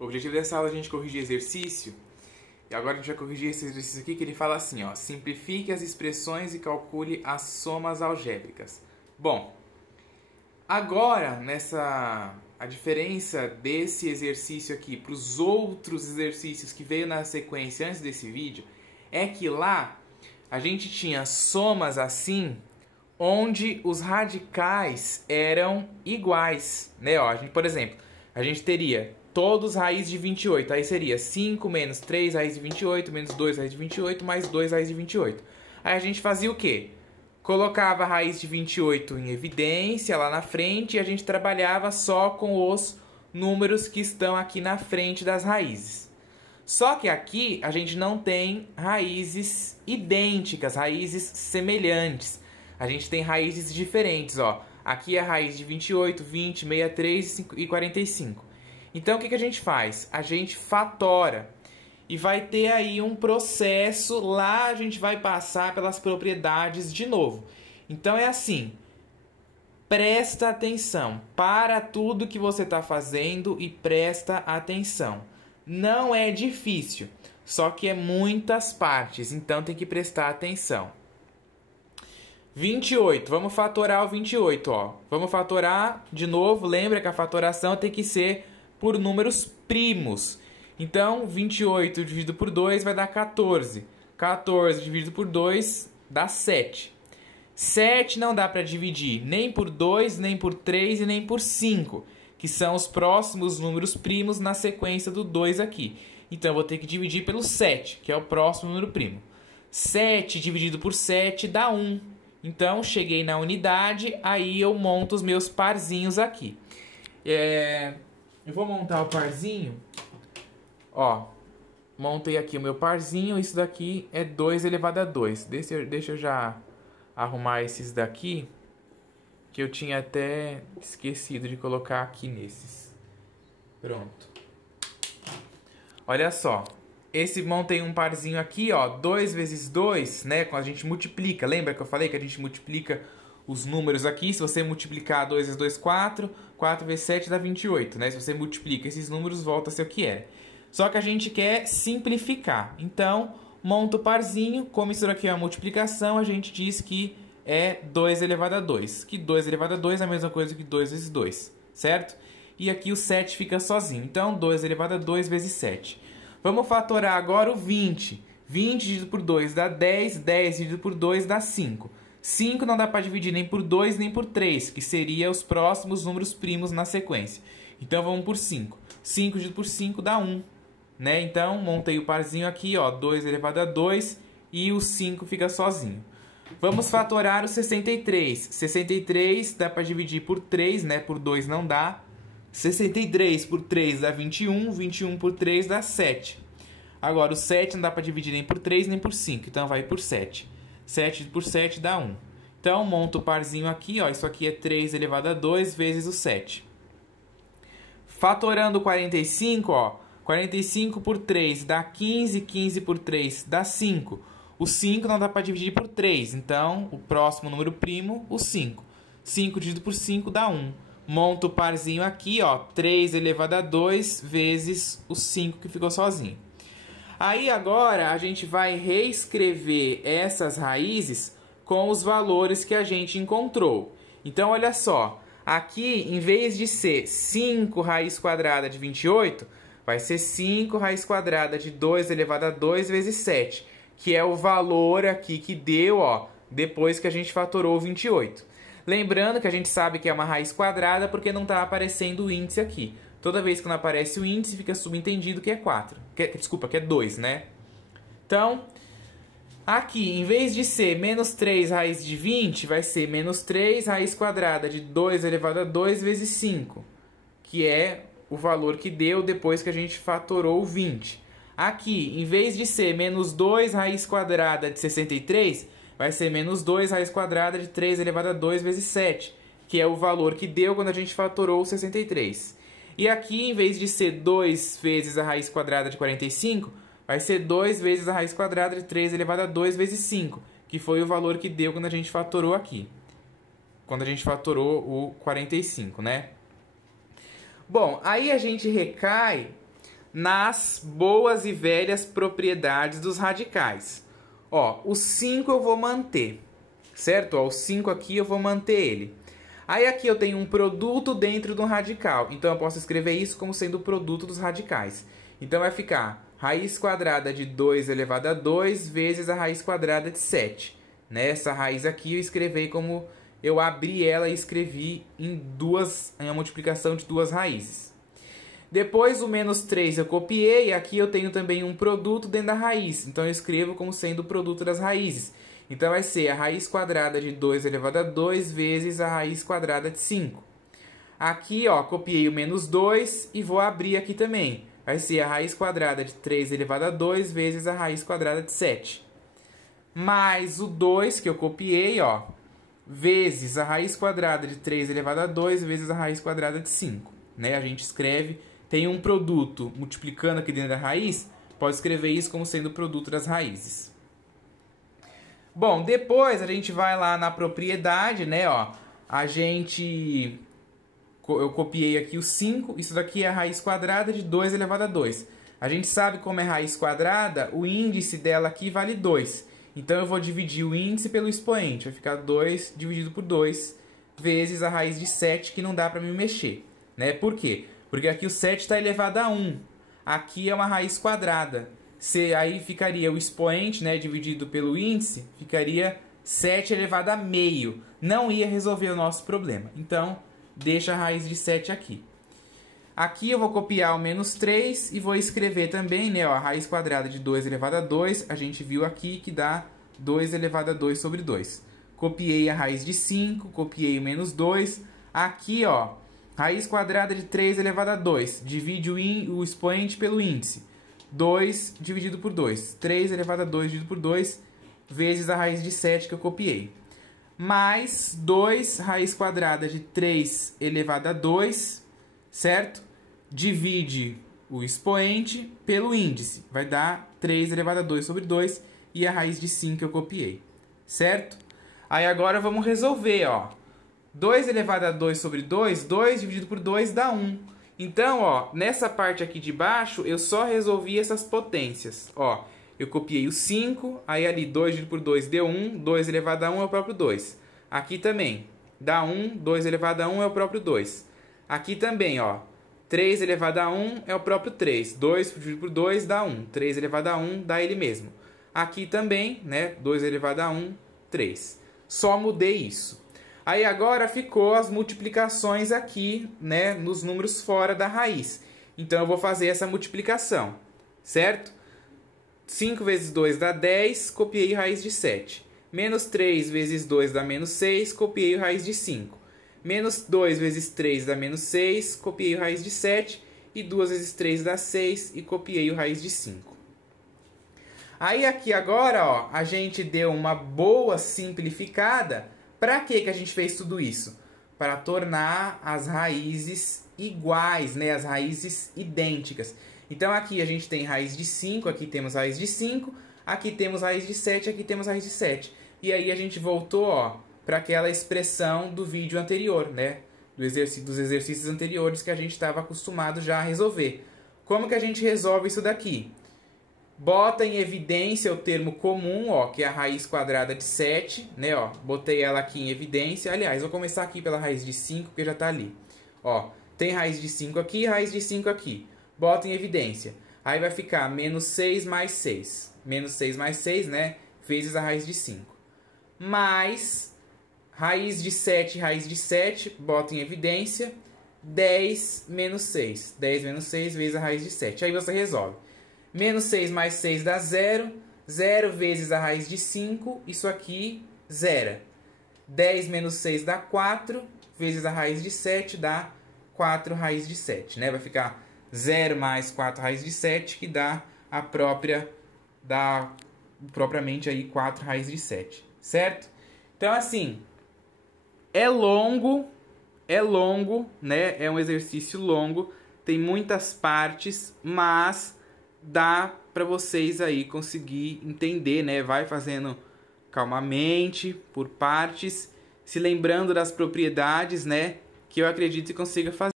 O objetivo dessa aula é a gente corrigir exercício. E agora a gente vai corrigir esse exercício aqui que ele fala assim, ó. Simplifique as expressões e calcule as somas algébricas. Bom, agora a diferença desse exercício aqui para os outros exercícios que veio na sequência antes desse vídeo é que lá a gente tinha somas assim, onde os radicais eram iguais, né? Ó, por exemplo, a gente teria todos raiz de 28, aí seria 5 menos 3 raiz de 28, menos 2 raiz de 28, mais 2 raiz de 28. Aí a gente fazia o quê? Colocava a raiz de 28 em evidência lá na frente e a gente trabalhava só com os números que estão aqui na frente das raízes. Só que aqui a gente não tem raízes idênticas, raízes semelhantes. A gente tem raízes diferentes, ó. Aqui é a raiz de 28, 20, 63 e 45. Então, o que a gente faz? A gente fatora. E vai ter aí um processo, lá a gente vai passar pelas propriedades de novo. Então, é assim. Presta atenção. Para tudo que você está fazendo e presta atenção. Não é difícil, só que é muitas partes, então tem que prestar atenção. 28, vamos fatorar o 28, ó. Vamos fatorar de novo, lembra que a fatoração tem que ser por números primos. Então, 28 dividido por 2 vai dar 14. 14 dividido por 2 dá 7. 7 não dá para dividir nem por 2, nem por 3 e nem por 5, que são os próximos números primos na sequência do 2 aqui. Então, eu vou ter que dividir pelo 7, que é o próximo número primo. 7 dividido por 7 dá 1. Então, cheguei na unidade, aí eu monto os meus parzinhos aqui. Eu vou montar o parzinho. Ó, montei aqui o meu parzinho. Isso daqui é 2 elevado a 2. Deixa eu já arrumar esses daqui, que eu tinha até esquecido de colocar aqui nesses. Pronto. Olha só. Montei um parzinho aqui, ó, 2 vezes 2, né, quando a gente multiplica. Lembra que eu falei que a gente multiplica os números aqui? Se você multiplicar 2 vezes 2, 4. 4 vezes 7 dá 28, né? Se você multiplica esses números, volta a ser o que é. Só que a gente quer simplificar. Então, monta o parzinho. Como isso aqui é uma multiplicação, a gente diz que é 2 elevado a 2. Que 2 elevado a 2 é a mesma coisa que 2 vezes 2, certo? E aqui o 7 fica sozinho. Então, 2 elevado a 2 vezes 7. Vamos fatorar agora o 20. 20 dividido por 2 dá 10. 10 dividido por 2 dá 5. 5 não dá para dividir nem por 2 nem por 3, que seria os próximos números primos na sequência. Então, vamos por 5. 5 dividido por 5 dá 1. Né? Então, montei o parzinho aqui, ó, 2 elevado a 2 e o 5 fica sozinho. Vamos fatorar o 63. 63 dá para dividir por 3, né? Por 2 não dá. 63 por 3 dá 21. 21 por 3 dá 7. Agora, o 7 não dá para dividir nem por 3 nem por 5. Então, vai por 7. 7 por 7 dá 1. Então, monto o parzinho aqui, ó. Isso aqui é 3 elevado a 2 vezes o 7. Fatorando 45, ó. 45 por 3 dá 15. 15 por 3 dá 5. O 5 não dá para dividir por 3. Então, o próximo número primo, o 5. 5 dividido por 5 dá 1. Monto o parzinho aqui, ó. 3 elevado a 2 vezes o 5 que ficou sozinho. Aí agora a gente vai reescrever essas raízes com os valores que a gente encontrou. Então, olha só. Aqui, em vez de ser 5 raiz quadrada de 28, vai ser 5 raiz quadrada de 2 elevado a 2 vezes 7. Que é o valor aqui que deu, ó, depois que a gente fatorou o 28. Lembrando que a gente sabe que é uma raiz quadrada porque não está aparecendo o índice aqui. Toda vez que não aparece o índice, fica subentendido que é 4. Desculpa, que é 2, né? Então, aqui, em vez de ser menos 3 raiz de 20, vai ser menos 3 raiz quadrada de 2 elevado a 2 vezes 5. Que é o valor que deu depois que a gente fatorou o 20. Aqui, em vez de ser menos 2 raiz quadrada de 63, vai ser menos 2 raiz quadrada de 3 elevado a 2 vezes 7, que é o valor que deu quando a gente fatorou o 63. E aqui, em vez de ser 2 vezes a raiz quadrada de 45, vai ser 2 vezes a raiz quadrada de 3 elevado a 2 vezes 5, que foi o valor que deu quando a gente fatorou aqui. Quando a gente fatorou o 45, né? Bom, aí a gente recai nas boas e velhas propriedades dos radicais. Ó, o 5 eu vou manter, certo? Ó, o 5 aqui eu vou manter ele. Aí aqui eu tenho um produto dentro de um radical, então eu posso escrever isso como sendo o produto dos radicais. Então vai ficar raiz quadrada de 2 elevado a 2 vezes a raiz quadrada de 7. Né? Essa raiz aqui eu escrevi como eu abri ela e escrevi em uma multiplicação de duas raízes. Depois o menos 3 eu copiei, aqui eu tenho também um produto dentro da raiz, então eu escrevo como sendo o produto das raízes. Então vai ser a raiz quadrada de 2 elevado a 2 vezes a raiz quadrada de 5. Aqui, ó, copiei o menos 2 e vou abrir aqui também. Vai ser a raiz quadrada de 3 elevado a 2 vezes a raiz quadrada de 7. Mais o 2 que eu copiei, ó, vezes a raiz quadrada de 3 elevado a 2 vezes a raiz quadrada de 5. Né? A gente escreve, tem um produto multiplicando aqui dentro da raiz, pode escrever isso como sendo o produto das raízes. Bom, depois a gente vai lá na propriedade, né? Ó, eu copiei aqui o 5, isso daqui é a raiz quadrada de 2 elevado a 2. A gente sabe como é raiz quadrada, o índice dela aqui vale 2. Então eu vou dividir o índice pelo expoente, vai ficar 2 dividido por 2 vezes a raiz de 7, que não dá para me mexer. Né? Por quê? Porque aqui o 7 está elevado a 1. Aqui é uma raiz quadrada. Aí ficaria o expoente, né, dividido pelo índice, ficaria 7 elevado a meio. Não ia resolver o nosso problema. Então, deixa a raiz de 7 aqui. Aqui eu vou copiar o menos 3 e vou escrever também, né, ó, a raiz quadrada de 2 elevado a 2. A gente viu aqui que dá 2 elevado a 2 sobre 2. Copiei a raiz de 5, copiei o menos 2. Aqui, ó, raiz quadrada de 3 elevado a 2. Divide o expoente pelo índice. 2 dividido por 2. 3 elevado a 2 dividido por 2 vezes a raiz de 7 que eu copiei. Mais 2 raiz quadrada de 3 elevado a 2, certo? Divide o expoente pelo índice. Vai dar 3 elevado a 2 sobre 2 e a raiz de 5 que eu copiei. Certo? Aí agora vamos resolver, ó. 2 elevado a 2 sobre 2, 2 dividido por 2 dá 1. Então, ó, nessa parte aqui de baixo, eu só resolvi essas potências. Ó, eu copiei o 5, aí ali 2 dividido por 2 deu 1, 2 elevado a 1 é o próprio 2. Aqui também, dá 1, 2 elevado a 1 é o próprio 2. Aqui também, ó, 3 elevado a 1 é o próprio 3. 2 dividido por 2 dá 1. 3 elevado a 1 dá ele mesmo. Aqui também, né, 2 elevado a 1, 3. Só mudei isso. Aí agora ficou as multiplicações aqui, né, nos números fora da raiz. Então eu vou fazer essa multiplicação, certo? 5 vezes 2 dá 10, copiei raiz de 7. Menos 3 vezes 2 dá menos 6, copiei raiz de 5. Menos 2 vezes 3 dá menos 6, copiei raiz de 7. E 2 vezes 3 dá 6 e copiei o raiz de 5. Aí aqui agora, ó, a gente deu uma boa simplificada. Para que a gente fez tudo isso? Para tornar as raízes iguais, né? As raízes idênticas. Então aqui a gente tem raiz de 5, aqui temos raiz de 5, aqui temos raiz de 7, aqui temos raiz de 7. E aí a gente voltou, ó, para aquela expressão do vídeo anterior, né? Dos exercícios anteriores que a gente estava acostumado já a resolver. Como que a gente resolve isso daqui? Bota em evidência o termo comum, ó, que é a raiz quadrada de 7, né, ó. Botei ela aqui em evidência. Aliás, vou começar aqui pela raiz de 5, porque já está ali. Ó, tem raiz de 5 aqui, raiz de 5 aqui. Bota em evidência. Aí vai ficar menos 6 mais 6. Menos 6 mais 6, né, vezes a raiz de 5. Mais raiz de 7, raiz de 7, bota em evidência. 10 menos 6. 10 menos 6 vezes a raiz de 7. Aí você resolve. Menos 6 mais 6 dá 0. 0 vezes a raiz de 5. Isso aqui, 0. 10 menos 6 dá 4. Vezes a raiz de 7 dá 4 raiz de 7. Né? Vai ficar 0 mais 4 raiz de 7, que dá a propriamente aí 4 raiz de 7. Certo? Então, assim, é longo, né? É um exercício longo. Tem muitas partes, mas dá para vocês aí conseguir entender, né? Vai fazendo calmamente, por partes, se lembrando das propriedades, né? Que eu acredito que consiga fazer.